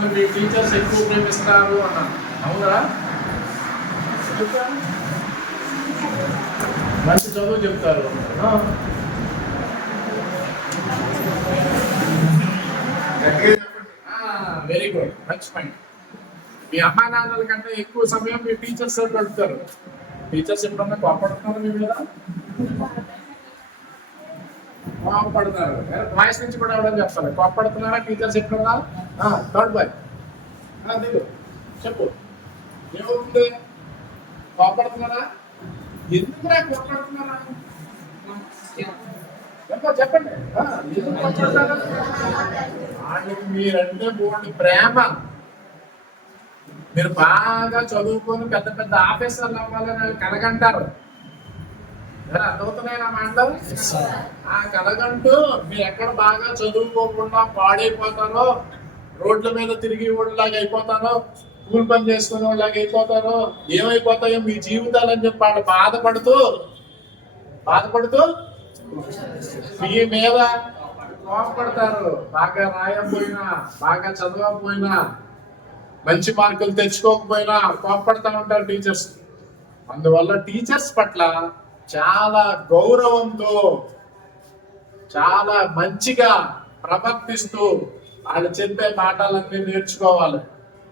మిమ్మల్ని మీ టీచర్స్ ఎక్కువ ప్రేమిస్తారు అన్నాను. అవునా? మంచి చదువు చెప్తారు. వెరీ గుడ్, మంచి పాయింట్. మీ అమ్మా నాన్నల కంటే ఎక్కువ సమయం మీ టీచర్స్ గడుపుతారు. టీచర్స్ ఎప్పుడన్నా కోపడుతున్నారు మీ మీద? కోపడుతున్నారు. వాయిస్ నుంచి కూడా ఎవడని చెప్తారు. కోపడుతున్నారా టీచర్స్ ఎప్పుడన్నా? థర్డ్ బాయ్ నీకు చెప్పు, ఏమవుతుంది? కోపడుతున్నారా? ఎందుకు కోపడుతున్నారా? చెప్పండి. వాళ్ళకి మీరంటే బోర్డు ప్రేమ. మీరు బాగా చదువుకొని పెద్ద పెద్ద ఆఫీసర్లు అవ్వాలని వాళ్ళు కలగంటారు. అర్థమవుతున్నాయి నా మాటలు? ఆ కలగంటూ మీరు ఎక్కడ బాగా చదువుకోకుండా పాడైపోతారో, రోడ్ల మీద తిరిగి వాళ్ళలాగా అయిపోతారో, కూలి పని చేసుకునే వాళ్ళలాగా అయిపోతారో, ఏమైపోతాయో మీ జీవితాలు అని చెప్పి వాళ్ళు బాధపడుతూ మీ మీద కోపడతారు. బాగా రాయకపోయినా, బాగా చదవకపోయినా, మంచి మార్కులు తెచ్చుకోకపోయినా కోపడతా ఉంటారు టీచర్స్. అందువల్ల టీచర్స్ పట్ల చాలా గౌరవంతో, చాలా మంచిగా ప్రవర్తిస్తూ వాళ్ళు చెప్పే పాఠాలన్నీ నేర్చుకోవాలి.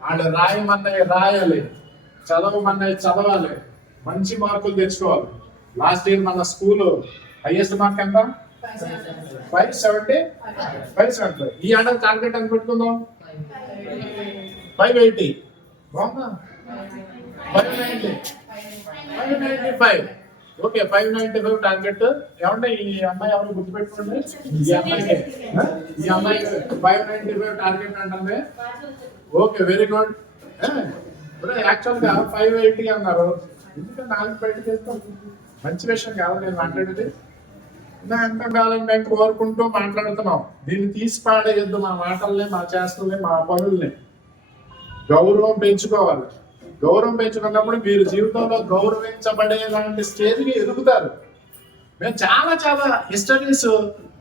వాళ్ళు రాయమన్నవి రాయాలి, చదవమన్నవి చదవాలి, మంచి మార్కులు తెచ్చుకోవాలి. లాస్ట్ ఇయర్ మన స్కూల్ హైయెస్ట్ మార్క్ ఎంత? 570. ఈ ఏడాది టార్గెట్ అని పెట్టుకుందాం 580. బాగుందా? 595. Okay, 595 target. ఏమంటే ఈ అమ్మాయి ఎవరు గుర్తుపెట్టుకోండి. ఈ అమ్మాయి 595 టార్గెట్ అంటే ఓకే, వెరీ గుడ్. యాక్చువల్ గా 580 అన్నారు. ఎందుకంటే 4 బయట చేస్తాం. మంచి విషయం కాదు నేను మాట్లాడేది. ఎంత కాలం మేము కోరుకుంటూ మాట్లాడుతున్నాం. దీన్ని తీసి పాడేయద్దు. మా మాటల్ని, మా చేష్టల్ని, మా పనుల్ని. గౌరవం పెంచుకోవాలి. గౌరవం పెంచుకున్నప్పుడు మీరు జీవితంలో గౌరవించబడేలాంటి స్టేజ్కి ఎదుగుతారు. మేము చాలా హిస్టరీస్,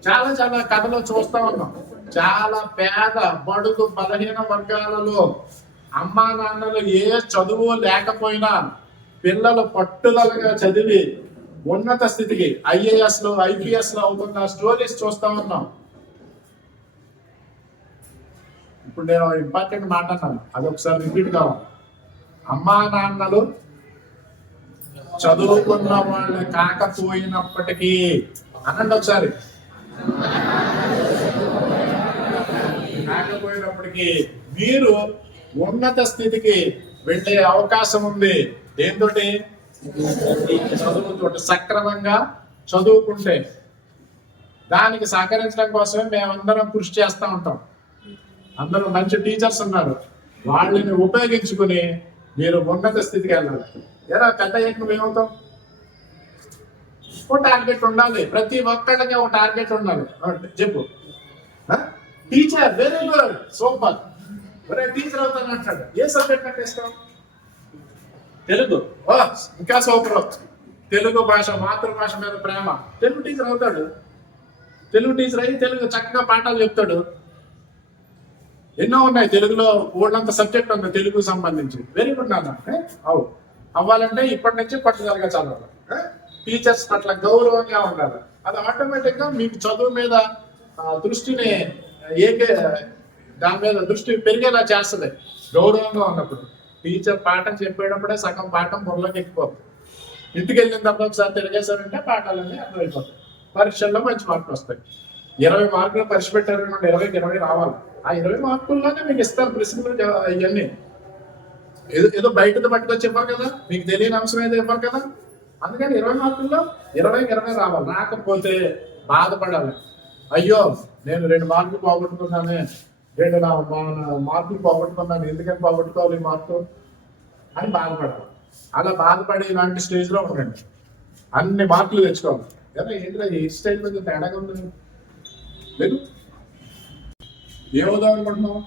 చాలా కథలు చూస్తా ఉన్నాం. చాలా పేద, బడుగు, బలహీన వర్గాలలో అమ్మా నాన్నలు ఏ చదువు లేకపోయినా పిల్లలు పట్టుదలగా చదివి ఉన్నత స్థితికి IAS లో, IPS లో అవుతున్న స్టోరీస్ చూస్తా ఉన్నాం. ఇప్పుడు నేను ఇంపార్టెంట్ మాట అన్నాను, అది ఒకసారి రిపీట్ కావాలి. అమ్మా నాన్నలు చదువుకున్న వాళ్ళు కాకపోయినప్పటికీ అనండి ఒకసారి, కాకపోయినప్పటికీ మీరు ఉన్నత స్థితికి వెళ్ళే అవకాశం ఉంది. దేంతోటి? చదువుతోటి. సక్రమంగా చదువుకుంటే. దానికి సహకరించడం కోసమే మేమందరం కృషి చేస్తూ ఉంటాం. అందరూ మంచి టీచర్స్ ఉన్నారు, వాళ్ళని ఉపయోగించుకుని మీరు ఉన్నత స్థితికి వెళ్ళాలి. ఎలా పెద్ద అయ్యాక ఏమవుతాం? ఒక టార్గెట్ ఉండాలి. ప్రతి ఒక్కళ్ళకి ఒక టార్గెట్ ఉండాలి. చెప్పు. Teacher, very good, super. Teacher అవుతాను అంటాడు. ఏ సబ్జెక్ట్ అంటే ఇష్టం? తెలుగు. ఇంకా సూపర్. తెలుగు భాష, మాతృభాష మీద ప్రేమ. తెలుగు టీచర్ అవుతాడు. తెలుగు టీచర్ అయ్యి తెలుగు చక్కగా పాఠాలు చెప్తాడు. ఎన్నో ఉన్నాయి తెలుగులో, ఓళ్ళంత సబ్జెక్ట్ ఉంది తెలుగుకు సంబంధించి. వెరీ గుడ్ నాన్న. అవ్వాలంటే ఇప్పటి నుంచి పట్టుదలగా చదవాలి. టీచర్స్ పట్ల గౌరవంగా ఉండాలి. అది ఆటోమేటిక్ గా మీకు చదువు మీద దృష్టిని దాని మీద దృష్టి పెరిగేలా చేస్తుంది. గౌరవంగా ఉన్నప్పుడు టీచర్ పాఠం చెప్పేటప్పుడే సగం పాఠం బుర్రలోకి ఎక్కిపోతుంది. ఇంటికి వెళ్ళిన తర్వాత ఒకసారి తిరిగేశారంటే పాఠాలన్నీ అర్థమైపోతాయి. పరీక్షల్లో మంచి మార్కులు వస్తాయి. 20 మార్కులు పరీక్ష పెట్టారనుకోండి, 20కి 20 రావాలి. ఆ 20 మార్కుల్లోనే మీకు ఇస్తారు ప్రశ్నలు ఇవన్నీ. ఏదో బయటది పట్టుకొచ్చి ఇవ్వరు కదా, మీకు తెలియని అంశం ఏదో ఇవ్వరు కదా. అందుకని 20 మార్కుల్లో 20కి 20 రావాలి. రాకపోతే బాధపడాలి. అయ్యో నేను 2 మార్కులు పోగొట్టుకున్నానే, 2 మార్కులు పోగొట్టుకున్నాను, ఎందుకని పోగొట్టుకోవాలి ఈ మార్కు అని బాధపడాలి. అలా బాధపడి ఇలాంటి స్టేజ్లో ఉండండి. అన్ని మార్కులు తెచ్చుకోవాలి. కదా ఏంటి ఈ స్టేజ్ మీద తేడాగా ఉంది లేదు? ఏమవుదాం అనుకుంటున్నావు?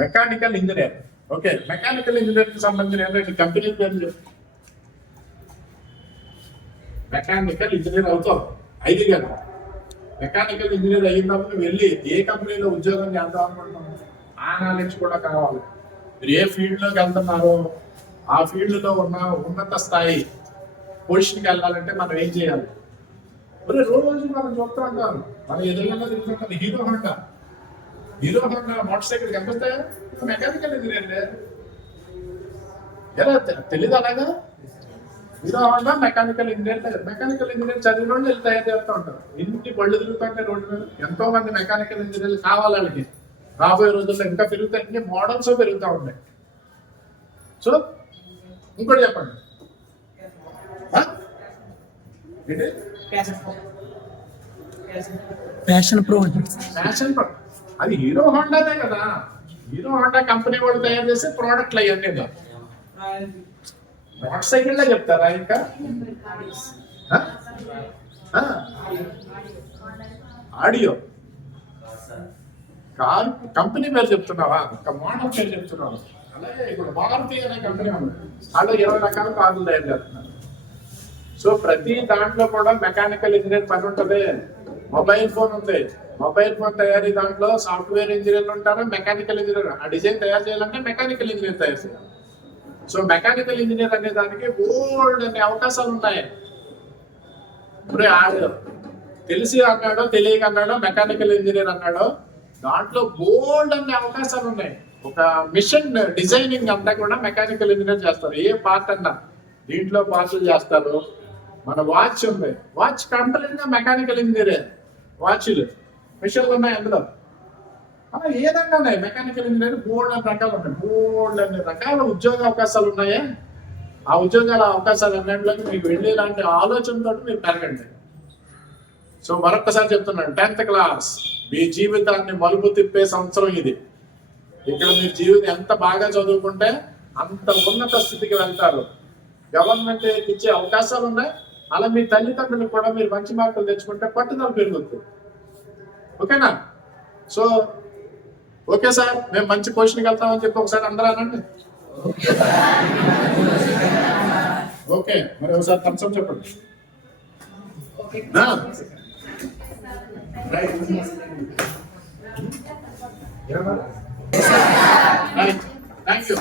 Mechanical engineer. ఓకే, మెకానికల్ ఇంజనీర్కి సంబంధించిన ఏంటంటే కంపెనీ పేరు. మెకానికల్ ఇంజనీర్ అవుతావు 5 గంటలు. మెకానికల్ ఇంజనీర్ అయినప్పుడు వెళ్ళి ఏ కంపెనీలో ఉద్యోగం చేద్దాం అనుకుంటున్నాం ఆ నాలెడ్జ్ కూడా కావాలి. మీరు ఏ ఫీల్డ్ లోకి వెళ్తున్నారో ఆ ఫీల్డ్ లో ఉన్న ఉన్నత స్థాయి పొజిషన్కి వెళ్ళాలంటే మనం ఏం చేయాలి? మరి రోజు మనం చూస్తూ ఉంటాం, మనం ఎదురుగా తిరుగుతుంటాం. హీరో హోండా మోటార్ సైకిల్ కనిపిస్తాయా? మెకానికల్ ఇంజనీర్ ఎలా తెలీదు అలాగా? హీరో హోండా మెకానికల్ ఇంజనీర్ చదివిన వాళ్ళు వెళ్ళి తయారు చేస్తూ ఉంటారు. ఇంటి బళ్ళు తిరుగుతుంటే రోడ్డు మీద ఎంతో మంది మెకానికల్ ఇంజనీర్లు కావాలి వాళ్ళకి. రాబోయే రోజుల్లో ఇంకా పెరుగుతాయి, ఇన్ని మోడల్స్ పెరుగుతూ ఉంటాయి. సో ఇంకోటి చెప్పండి, ప్యాషన్ ప్రో అది హీరో హోండానే కదా. హీరో హోండా కంపెనీ వాళ్ళు తయారు చేసే ప్రోడక్ట్లు అవన్నీ మోటార్ సైకిల్ చెప్తారా? ఇంకా ఆడియో కార్ కంపెనీ పేరు చెప్తున్నావా? ఒక మోడల్ పేరు చెప్తున్నావా? అలాగే ఇప్పుడు మారుతి అనే కంపెనీ ఉంది, వాళ్ళు 20 రకాల కార్లు తయారు చేస్తున్నారు. సో ప్రతి దాంట్లో కూడా మెకానికల్ ఇంజనీర్ పని ఉంటుంది. మొబైల్ ఫోన్ ఉంది, మొబైల్ ఫోన్ తయారీ దాంట్లో సాఫ్ట్వేర్ ఇంజనీర్లు ఉంటారు, మెకానికల్ ఇంజనీర్. ఆ డిజైన్ తయారు చేయాలంటే మెకానికల్ ఇంజనీర్ తయారు చేయాలి. సో మెకానికల్ ఇంజనీర్ అనే దానికి బోల్డ్ అనే అవకాశాలు ఉన్నాయి. ఇప్పుడు తెలిసి అన్నాడో తెలియక అన్నాడో మెకానికల్ ఇంజనీర్ అన్నాడో దాంట్లో బోల్డ్ అనే అవకాశాలు ఉన్నాయి. ఒక మిషన్ డిజైనింగ్ అంతా కూడా మెకానికల్ ఇంజనీర్ చేస్తారు. ఏ పార్ట్ అన్నా దీంట్లో పార్ట్లు చేస్తారు. మన వాచ్ ఉంది, వాచ్ కంప్లీట్ గా మెకానికల్ ఇంజనీరే. వాచ్లు మిషన్లు ఉన్నాయి అందులో. అలా ఏ విధంగా ఉన్నాయి మెకానికల్ ఇంజనీర్ బోల్డ్ అనే రకాలు ఉన్నాయి. బోల్డ్ అనే రకాల ఉద్యోగ అవకాశాలు ఉన్నాయా? ఆ ఉద్యోగాల అవకాశాలు అన్నింటిలోకి మీకు వెళ్ళేలాంటి ఆలోచనతో మీరు పెరగండి. సో మరొకసారి చెప్తున్నాను, 10th క్లాస్ మీ జీవితాన్ని మలుపు తిప్పే సంవత్సరం ఇది. ఇక్కడ మీరు జీవితం ఎంత బాగా చదువుకుంటే అంత ఉన్నత స్థితికి వెళ్తారు. గవర్నమెంట్ ఇచ్చే అవకాశాలు ఉన్నాయి. అలా మీ తల్లిదండ్రులకు కూడా మీరు మంచి మార్కులు తెచ్చుకుంటే పట్టుదల పెరుగుతుంది. ఓకేనా? సో ఓకే సార్, మేము మంచి పొజిషన్కి వెళ్తామని చెప్పి ఒకసారి అందరూ అనండి. ఓకే, మరి ఒకసారి థమ్స్ అప్ చెప్పండి. Thank you.